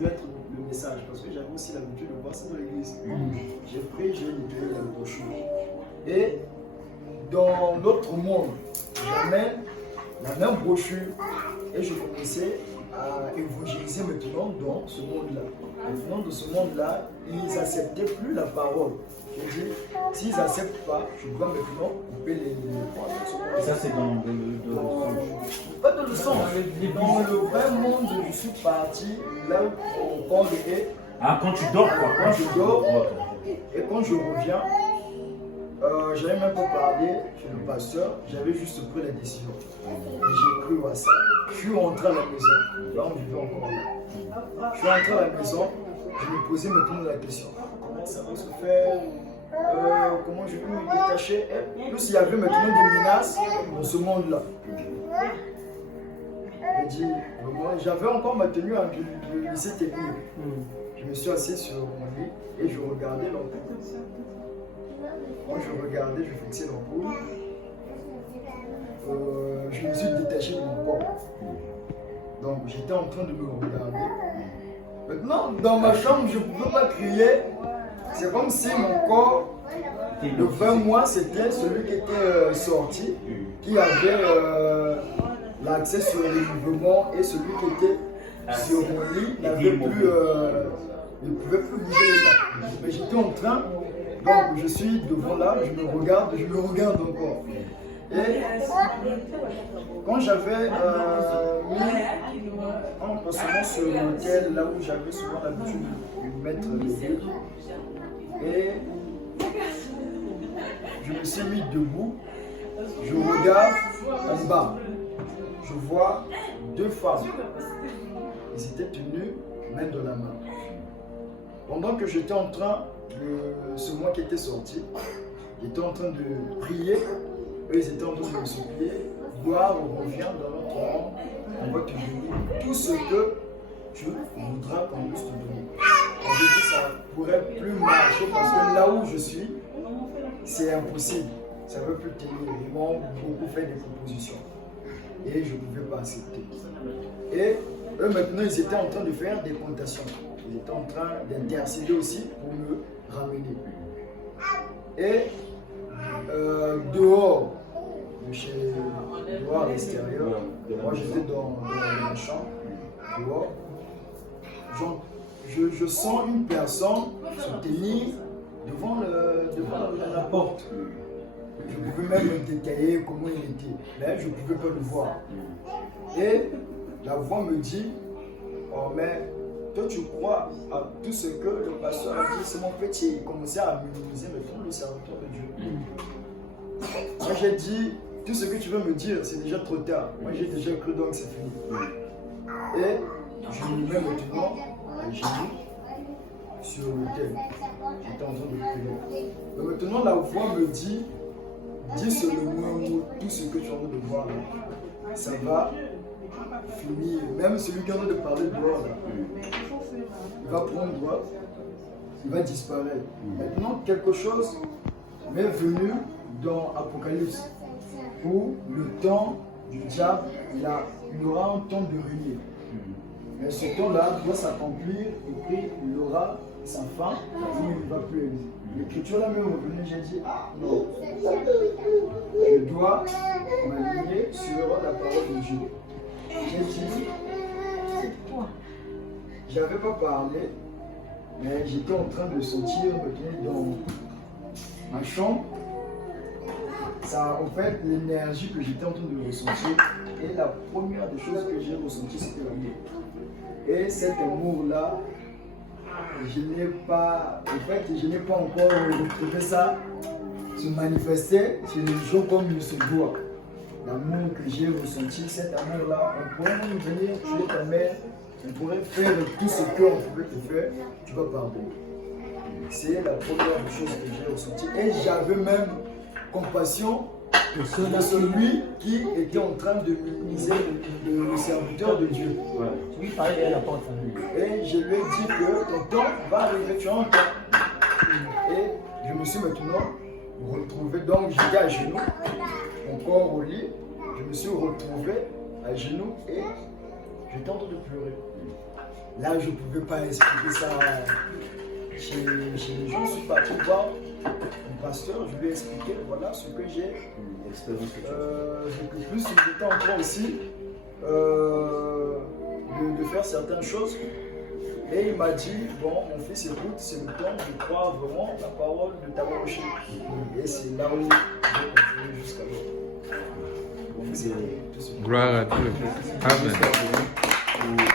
doit être le message, parce que j'avais aussi l'habitude de voir ça dans l'église. J'ai pris, j'ai libéré la brochure. Et dans l'autre monde, j'amène la même brochure et je commençais à évangéliser maintenant dans ce monde-là. Maintenant, dans ce monde-là, ils n'acceptaient plus la parole. J'ai dit, s'ils n'acceptent pas, je dois maintenant couper les points. Et ça, c'est dans le songe. Pas dans le songe, dans le vrai monde, je suis parti là où on est. Ah, quand tu dors, quoi. Quand je dors, et quand je reviens, j'avais même pas parlé chez le pasteur, j'avais juste pris la décision. J'ai cru à ça. Je suis rentré à la maison. Là, on vivait encore là. Je suis rentré à la maison, je me posais maintenant la question. Comment ça va se faire? Comment je peux me détacher? Et plus il y avait maintenant des menaces dans ce monde-là. J'ai dit, j'avais encore ma tenue de lycée technique. Je me suis assis sur mon lit et je regardais l'ampoule. Quand je regardais, je fixais l'ampoule. Je me suis détaché de mon corps. Donc j'étais en train de me regarder. Maintenant, dans ma chambre, je ne pouvais pas crier. C'est comme si mon corps, le 20 mois, c'était celui qui était sorti, qui avait l'accès sur les mouvements, et celui qui était sur mon lit n'avait plus, ne pouvait plus bouger les mains. Mais j'étais en train, donc je suis devant là, je me regarde encore. Et quand j'avais mis un pansement sur lequel, là où j'avais souvent l'habitude de mettre le livre, et je me suis mis debout, je regarde en bas, je vois deux femmes. Ils étaient tenus main dans la main. Pendant que j'étais en train de, ce mois qui était sorti, j'étais en train de prier. Eux, ils étaient en train de me supplier. Gloire revient dans notre monde. On va te donner tout ce que tu voudras qu'on puisse te donner. On dit que ça ne pourrait plus marcher parce que là où je suis, c'est impossible. Ça ne peut plus tenir. Ils m'ont beaucoup fait des propositions. Et je ne pouvais pas accepter. Et eux, maintenant, ils étaient en train de faire des plantations. Ils étaient en train d'intercéder aussi pour me ramener. Et dehors, dehors à l'extérieur, moi j'étais dans ma chambre, dehors, je sens une personne se tenir devant la porte. Je pouvais même me détailler comment il était, mais je ne pouvais pas le voir. Et la voix me dit, oh mais toi tu crois à tout ce que le pasteur a dit, c'est mon petit. Il commençait à minimiser le serviteur de Dieu. Moi j'ai dit, tout ce que tu veux me dire, c'est déjà trop tard. Moi j'ai déjà cru donc c'est fini. Et je me mets maintenant à genoux sur l'autel. J'étais en train de prier. Mais maintenant la voix me dit, dis seulement tout ce que tu as envie de voir là. Ça va finir. Même celui qui a envie de parler dehors là, il va prendre droit, il va disparaître. Maintenant quelque chose m'est venu dans Apocalypse, où le temps du diable, il y aura un temps de ruiner. Mais ce temps-là doit s'accomplir et puis il aura sa fin où il ne va plus exister. L'écriture là même revenue, j'ai dit, ah non, je dois m'aligner sur la parole de Dieu. J'ai dit, j'avais pas parlé, mais j'étais en train de sentir dans ma chambre. Ça, en fait, l'énergie que j'étais en train de ressentir, et la première des choses que j'ai ressentie, c'était l'amour. Et cet amour-là, je n'ai pas encore retrouvé ça se manifester chez les gens comme il se doit. L'amour que j'ai ressenti, cet amour-là, on pourrait même venir tuer ta mère, on pourrait faire tout ce qu'on pouvait te faire, tu vas pardonner. C'est la première chose que j'ai ressentie. Et j'avais même compassion de celui qui était en train de minimiser le serviteur de Dieu. Oui, pareil, elle n'a pas entendu. Et je lui ai dit que ton temps va arriver, tu as un temps. Et je me suis maintenant retrouvé, donc j'étais à genoux, mon corps au lit, je me suis retrouvé à genoux et j'étais en train de pleurer. Là, je ne pouvais pas expliquer ça chez les gens. Je suis parti voir le pasteur, je lui ai expliqué, voilà ce que j'ai. J'ai plus du temps encore aussi de faire certaines choses. Et il m'a dit, bon, mon fils, écoute, c'est le temps de croire vraiment la parole de ta rocher. Et c'est là où j'ai continué jusqu'à là. Gloire à Dieu. Amen.